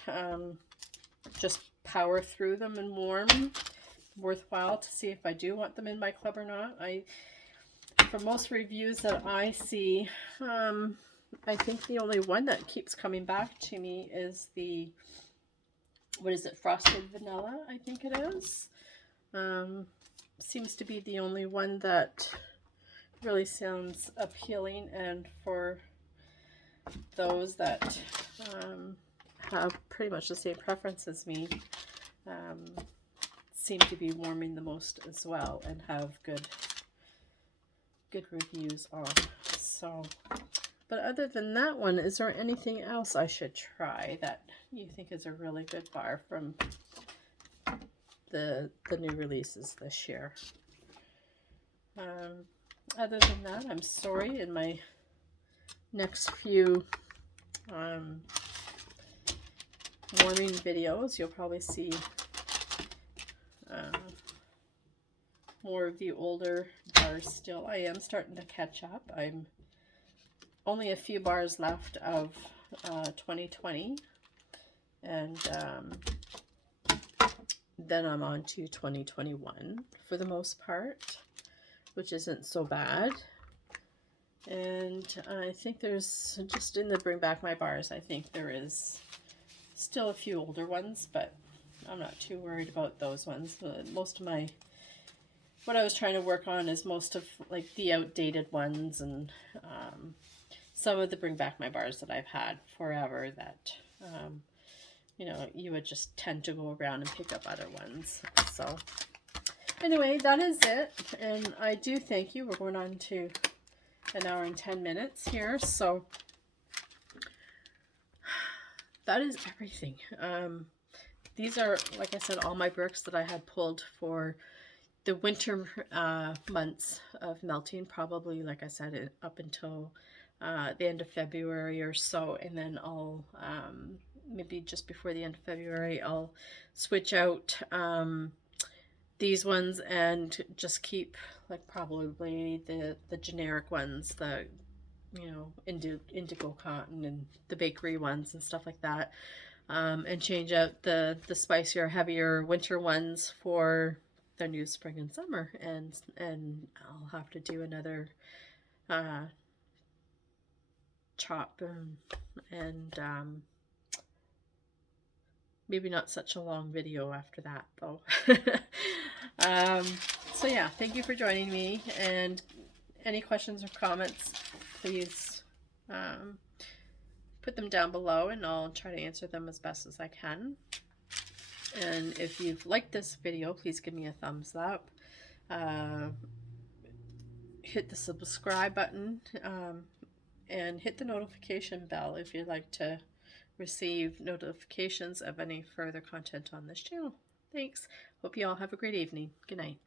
just power through them and warm? Worthwhile to see if I do want them in my club or not. For most reviews that I see, I think the only one that keeps coming back to me is the, what is it, Frosted Vanilla, I think it is. Seems to be the only one that really sounds appealing, and for those that have pretty much the same preference as me, seem to be warming the most as well, and have good reviews on. So, but other than that one, is there anything else I should try that you think is a really good bar from the new releases this year? Other than that, I'm sorry, in my next few warming videos, you'll probably see more of the older bars still. I am starting to catch up. I'm only a few bars left of 2020, and then I'm on to 2021 for the most part, which isn't so bad. And I think there's, just in the Bring Back My Bars, I think there is still a few older ones, but I'm not too worried about those ones. Most of my, what I was trying to work on is most of like the outdated ones, and some of the Bring Back My Bars that I've had forever that, you know, you would just tend to go around and pick up other ones. So anyway, that is it. And I do thank you. We're going on to an hour and 10 minutes here. So that is everything. These are, like I said, all my bricks that I had pulled for the winter months of melting, probably, like I said, up until the end of February or so. And then I'll, maybe just before the end of February, I'll switch out these ones and just keep like probably the generic ones, the, you know, indigo cotton and the bakery ones and stuff like that, and change out the spicier, heavier winter ones for the new spring and summer. And I'll have to do another chop and maybe not such a long video after that though. So yeah, thank you for joining me, and any questions or comments, please put them down below and I'll try to answer them as best as I can. And if you've liked this video, please give me a thumbs up. Hit the subscribe button, and hit the notification bell if you'd like to receive notifications of any further content on this channel. Thanks. Hope you all have a great evening. Good night.